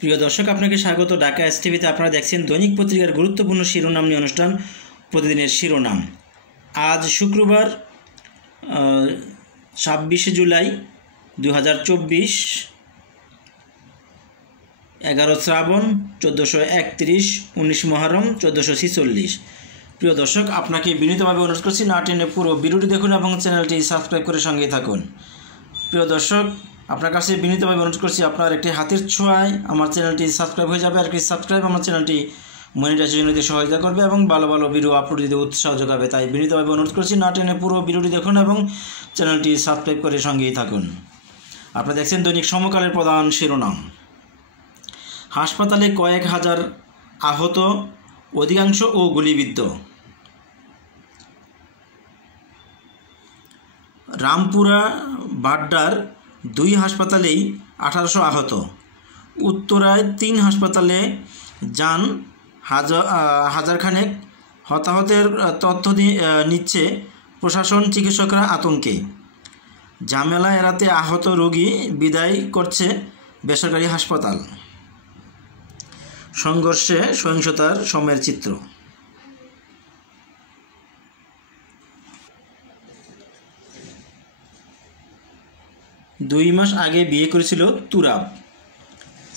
প্রিয় দর্শক, আপনাকে স্বাগত ঢাকা এসটিভিতে। আপনারা দেখছেন দৈনিক পত্রিকার গুরুত্বপূর্ণ শিরোনাম নিয়ে অনুষ্ঠান প্রতিদিনের শিরোনাম। আজ শুক্রবার 26 জুলাই 2024, 11 শ্রাবণ 1431, 19 মহরম 1446। প্রিয় দর্শক, আপনাকে বিনীতভাবে অনুরোধ করছি না টেনে পুরো ভিডিওটি দেখুন এবং চ্যানেলটি সাবস্ক্রাইব করে সঙ্গেই থাকুন। প্রিয় দর্শক, আপনার কাছে বিনীতভাবে অনুরোধ করছি আপনার একটি হাতের ছোঁয়ায় আমার চ্যানেলটি সাবস্ক্রাইব হয়ে যাবে। আর একটি সাবস্ক্রাইব আমার চ্যানেলটি মনিটাইজেশন দিতে সহায়তা করবে এবং ভালো ভালো ভিডিও আপলোড দিতে উৎসাহ যোগাবে। তাই বিনীতভাবে অনুরোধ করছি না টেনে পুরো ভিডিওটি দেখুন এবং চ্যানেলটি সাবস্ক্রাইব করে সঙ্গেই থাকুন। আপনারা দেখছেন দৈনিক সমকালের প্রধান শিরোনাম। হাসপাতালে কয়েক হাজার আহত, অধিকাংশ ও গুলিবিদ্ধ। রামপুরা বাড্ডার 2 হাসপাতালেই 1800 আহত। উত্তরায় 3 হাসপাতালে যান হাজারখানেক। হতাহতের তথ্য নিচ্ছে প্রশাসন, চিকিৎসকরা আতঙ্কে। ঝামেলা এড়াতে আহত রোগী বিদায় করছে বেসরকারি হাসপাতাল। সংঘর্ষে সহিংসতার সময়ের চিত্র। দুই মাস আগে বিয়ে করেছিল তুরাব।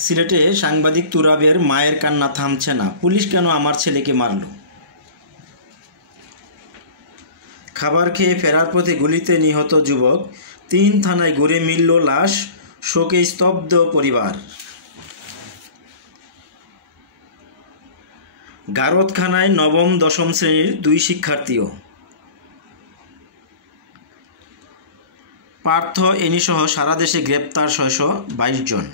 সিলেটে সাংবাদিক তুরাবের মায়ের কান্না থামছে না। পুলিশ কেন আমার ছেলেকে মারল? খাবার খেয়ে ফেরার পথে গুলিতে নিহত যুবক। 3 থানায় ঘুরে মিলল লাশ। শোকে স্তব্ধ পরিবার। গারদখানায় নবম দশম শ্রেণীর 2 শিক্ষার্থীও। পার্থ এনিসহ সারা দেশে গ্রেপ্তার 622 জন।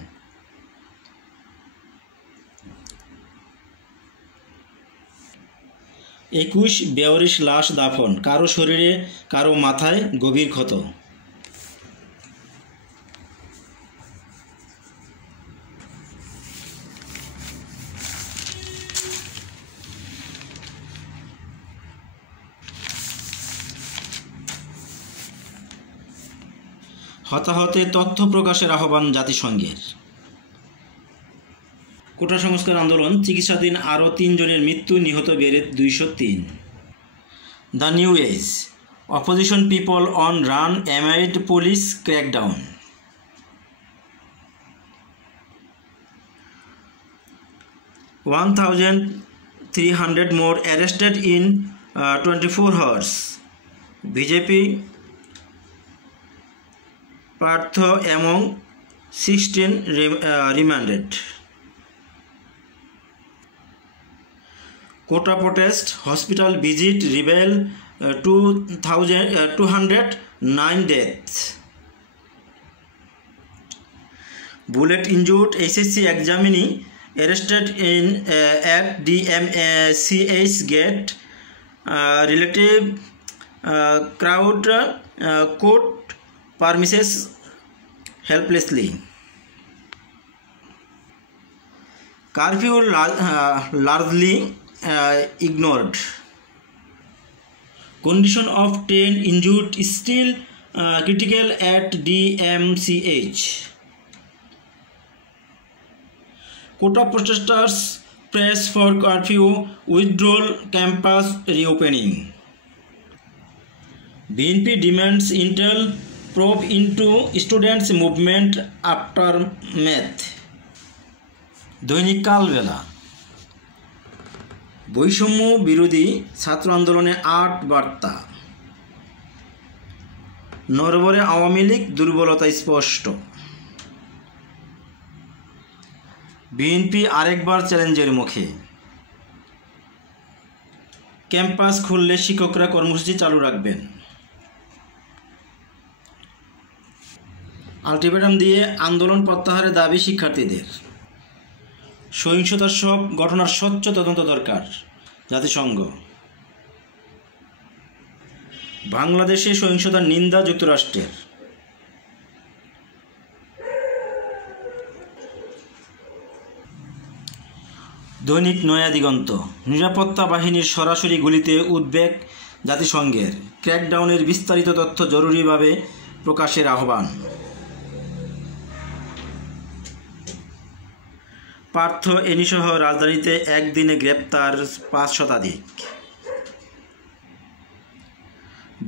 একুশ বেওয়ারিশ লাশ দাফন। কারো শরীরে, কারো মাথায় গভীর ক্ষত। হতাহতে তথ্য প্রকাশের আহ্বান জাতিসংঘের। কোটা সংস্কার আন্দোলন, চিকিৎসাধীন আরও 3 জনের মৃত্যু, নিহত বেড়ে 203। The new age, opposition people on run amid police crackdown. $1,300 more arrested in 24 hours. BJP Partho among 16 remanded. Kota protest, hospital visit reveal 209 deaths. Bullet injured SSC examinee arrested at DMCH gate. Relative crowd court permisses helplessly. Curfew largely ignored. Condition of 10 injured is still critical at DMCH. Kota protesters press for curfew withdrawal, campus reopening. BNP demands intel probe into students movement aftermath. দৈনিক কালবেলা। বৈষম্য বিরোধী ছাত্র আন্দোলনে 8 বার্তা। নরবরে আওয়ামী লীগ, দুর্বলতা স্পষ্ট। BNP আরেকবার চ্যালেঞ্জের মুখে। ক্যাম্পাস খুললে শিক্ষকরা কর্মসূচি চালু রাখবেন। আলটিমেটাম দিয়ে আন্দোলন প্রত্যাহারের দাবি শিক্ষার্থীদের। সহিংসতার সব ঘটনার স্বচ্ছ তদন্ত দরকার, জাতিসংঘ। বাংলাদেশে সহিংসতার নিন্দা যুক্তরাষ্ট্রের। দৈনিক নয়া দিগন্ত, নিরাপত্তা বাহিনীর সরাসরি গুলিতে উদ্বেগ জাতিসংঘের। ক্র্যাকডাউনের বিস্তারিত তথ্য জরুরিভাবে প্রকাশের আহ্বান। পার্থ এনিসহ রাজধানীতে একদিনে গ্রেপ্তার 5 শতাধিক।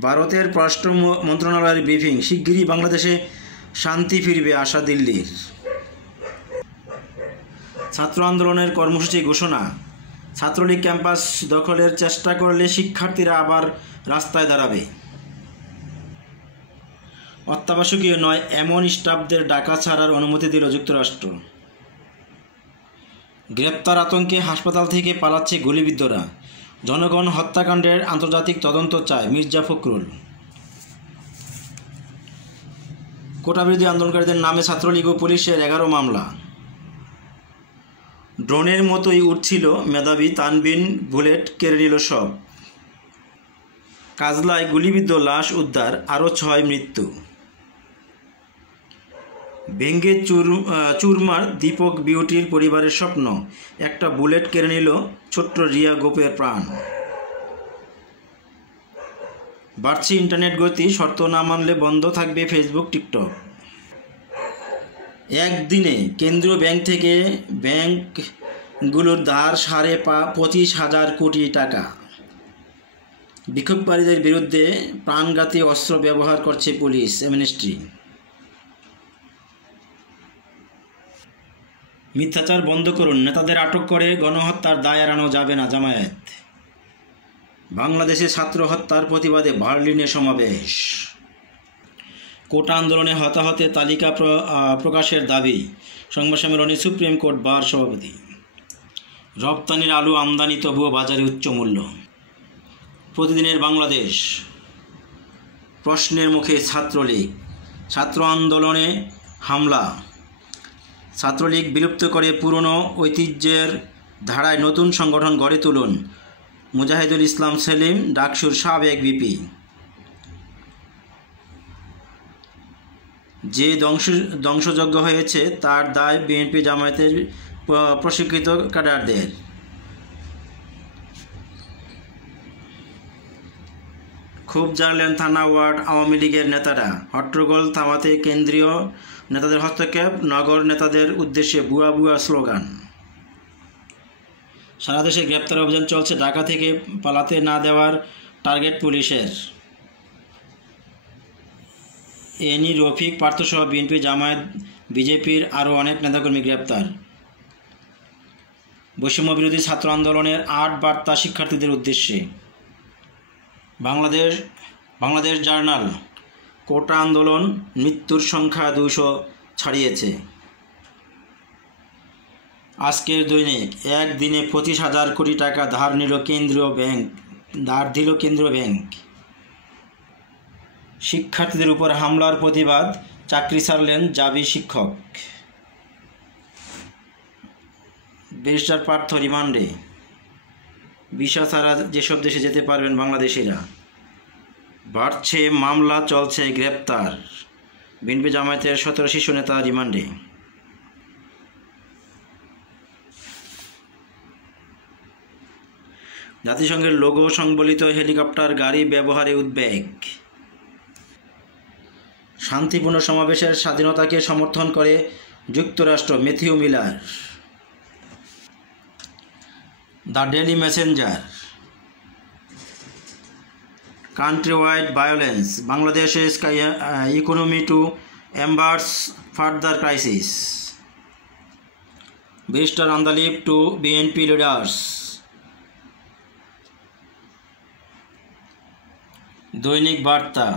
ভারতের পররাষ্ট্র মন্ত্রণালয়ের ব্রিফিং, শিগগিরই বাংলাদেশে শান্তি ফিরবে আশা দিল্লির। ছাত্র আন্দোলনের কর্মসূচি ঘোষণা, ছাত্রলীগ ক্যাম্পাস দখলের চেষ্টা করলে শিক্ষার্থীরা আবার রাস্তায় দাঁড়াবে। অত্যাবশ্যকীয় নয় এমন স্টাফদের ঢাকা ছাড়ার অনুমতি দিল যুক্তরাষ্ট্র। গ্রেপ্তার আতঙ্কে হাসপাতাল থেকে পালাচ্ছে গুলিবিদ্ধরা, জনগণ হত্যাকাণ্ডের আন্তর্জাতিক তদন্ত চায় মির্জা ফখরুল। কোটাবিরোধী আন্দোলনকারীদের নামে ছাত্রলীগ ও পুলিশের 11 মামলা। ড্রোনের মতোই উঠছিল মেধাবী তানবিন, বুলেট কেড়ে নিল সব। কাজলায় গুলিবিদ্ধ লাশ উদ্ধার, আরও 6 মৃত্যু। ভেঙ্গে চুরমার দীপক বিউটির পরিবারের স্বপ্ন, একটা বুলেট কেড়ে নিল ছোট্ট রিয়া গোপের প্রাণ। বাড়ছে ইন্টারনেট গতি, শর্ত না মানলে বন্ধ থাকবে ফেসবুক, টিকটক। একদিনে কেন্দ্রীয় ব্যাংক থেকে ব্যাংকগুলোর ধার 25,000 কোটি টাকা। বিক্ষোভকারীদের বিরুদ্ধে প্রাণঘাতী অস্ত্র ব্যবহার করছে পুলিশ, অ্যামনেস্টি। মিথ্যাচার বন্ধ করুন, নেতাদের আটক করে গণহত্যার দায় এড়ানো যাবে না, জামায়াত। বাংলাদেশে ছাত্র হত্যার প্রতিবাদে বার্লিনে সমাবেশ। কোটা আন্দোলনে হতাহতের তালিকা প্রকাশের দাবি, সংবাদ সম্মেলনে সুপ্রিম কোর্ট বার সভাপতি। রপ্তানির আলু আমদানি, তবুও বাজারে উচ্চ মূল্য। প্রতিদিনের বাংলাদেশ, প্রশ্নের মুখে ছাত্রলীগ, ছাত্র আন্দোলনে হামলা। ছাত্রলীগ বিলুপ্ত করে পুরনো ঐতিহ্যের ধারায় নতুন সংগঠন গড়ে তুলুন, মুজাহিদুল ইসলাম সেলিম, ডাকসুর সাবেক ভিপি। যে ধ্বংসযজ্ঞ হয়েছে তার দায় বিএনপি জামায়াতের প্রশিক্ষিত ক্যাডারদের। ক্ষোভ জানালেন থানা ওয়ার্ড আওয়ামী লীগের নেতারা। হট্টগোল থামাতে কেন্দ্রীয় নেতাদের হস্তক্ষেপ, নগর নেতাদের উদ্দেশ্যে বুয়া বুয়া স্লোগান। সারা দেশে গ্রেপ্তার অভিযান চলছে, ঢাকা থেকে পালাতে না দেওয়ার টার্গেট পুলিশের। এনি রফিক, পার্থসহ বিএনপি, জামায়াত, বিজেপির আরও অনেক নেতাকর্মী গ্রেপ্তার। বৈষম্য বিরোধী ছাত্র আন্দোলনের 8 বার্তা শিক্ষার্থীদের উদ্দেশ্যে। বাংলাদেশ জার্নাল, কোটা আন্দোলন, মৃত্যুর সংখ্যা 200 ছাড়িয়েছে। আজকের দৈনিক, একদিনে 25,000 কোটি টাকা ধার দিল কেন্দ্রীয় ব্যাংক। শিক্ষার্থীদের উপর হামলার প্রতিবাদ, চাকরি ছাড়লেন জাবি শিক্ষক। ব্যারিস্টার পার্থ রিমান্ডে, ভিসা ছাড়া যেসব দেশে যেতে পারবেন বাংলাদেশিরা। বাড়ছে মামলা, চলছে গ্রেপ্তার। বিএনপি জামায়াতের 17 শীর্ষ নেতা রিমান্ডে। জাতিসংঘের লোগো সংবলিত হেলিকপ্টার গাড়ি ব্যবহারে উদ্বেগ। শান্তিপূর্ণ সমাবেশের স্বাধীনতাকে সমর্থন করে যুক্তরাষ্ট্র, Matthew Miller. The Daily Messenger, countrywide violence, বাংলাদেশের economy to embers further crisis. Barrister Andalib to BNP leaders. Dainik Barta,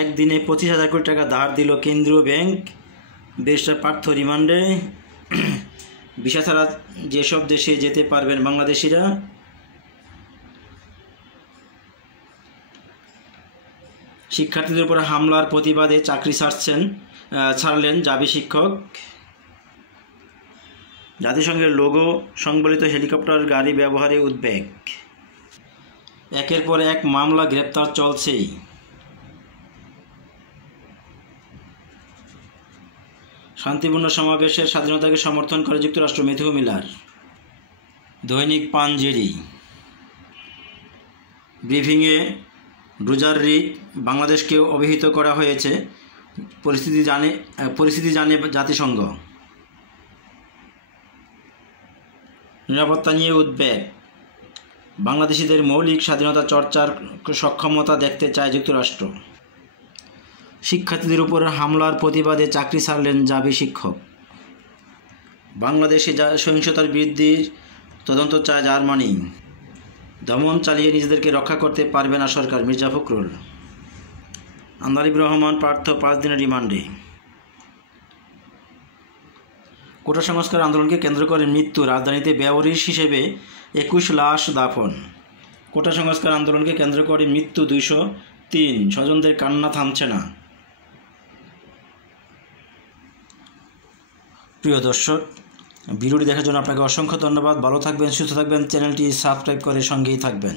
একদিনে 25,000 কোটি টাকা ধার দিল কেন্দ্রীয় ব্যাংক। ব্যারিস্টার পার্থ রিমান্ডে। ভিসা ছাড়া যেসব দেশে যেতে পারবেন বাংলাদেশিরা। শিক্ষার্থীদের উপর হামলার প্রতিবাদে চাকরি ছাড়লেন জাবি শিক্ষক। জাতিসংঘের লোগো সংবলিত হেলিকপ্টার গাড়ি ব্যবহারে উদ্বেগ। একের পর এক মামলা, গ্রেপ্তার চলছেই। শান্তিপূর্ণ সমাবেশের স্বাধীনতাকে সমর্থন করে যুক্তরাষ্ট্র, ম্যাথিউ মিলার। দৈনিক পাঞ্জেরি, ব্রিফিংয়ে ডুজাররিক, বাংলাদেশকে অভিহিত করা হয়েছে পরিস্থিতি জানে জাতিসংঘ। নিরাপত্তা নিয়ে উদ্বেগ, বাংলাদেশিদের মৌলিক স্বাধীনতা চর্চার সক্ষমতা দেখতে চায় যুক্তরাষ্ট্র। শিক্ষার্থীদের উপর হামলার প্রতিবাদে চাকরি ছাড়লেন জাবি শিক্ষক। বাংলাদেশে সহিংসতার বিরুদ্ধে তদন্ত চায় জার্মানি। দমন চালিয়ে নিজেদেরকে রক্ষা করতে পারবে না সরকার, মির্জা ফখরুল। আন্দালিব রহমান পার্থ 5 দিনের রিমান্ডে। কোটা সংস্কার আন্দোলনকে কেন্দ্র করে মৃত্যু, রাজধানীতে বেওয়ারিশ হিসেবে 21 লাশ দাফন। কোটা সংস্কার আন্দোলনকে কেন্দ্র করে মৃত্যু 203, স্বজনদের কান্না থামছে না। প্রিয় দর্শক, ভিডিওটি দেখার জন্য আপনাকে অসংখ্য ধন্যবাদ। ভালো থাকবেন, সুস্থ থাকবেন, চ্যানেলটি সাবস্ক্রাইব করে সঙ্গেই থাকবেন।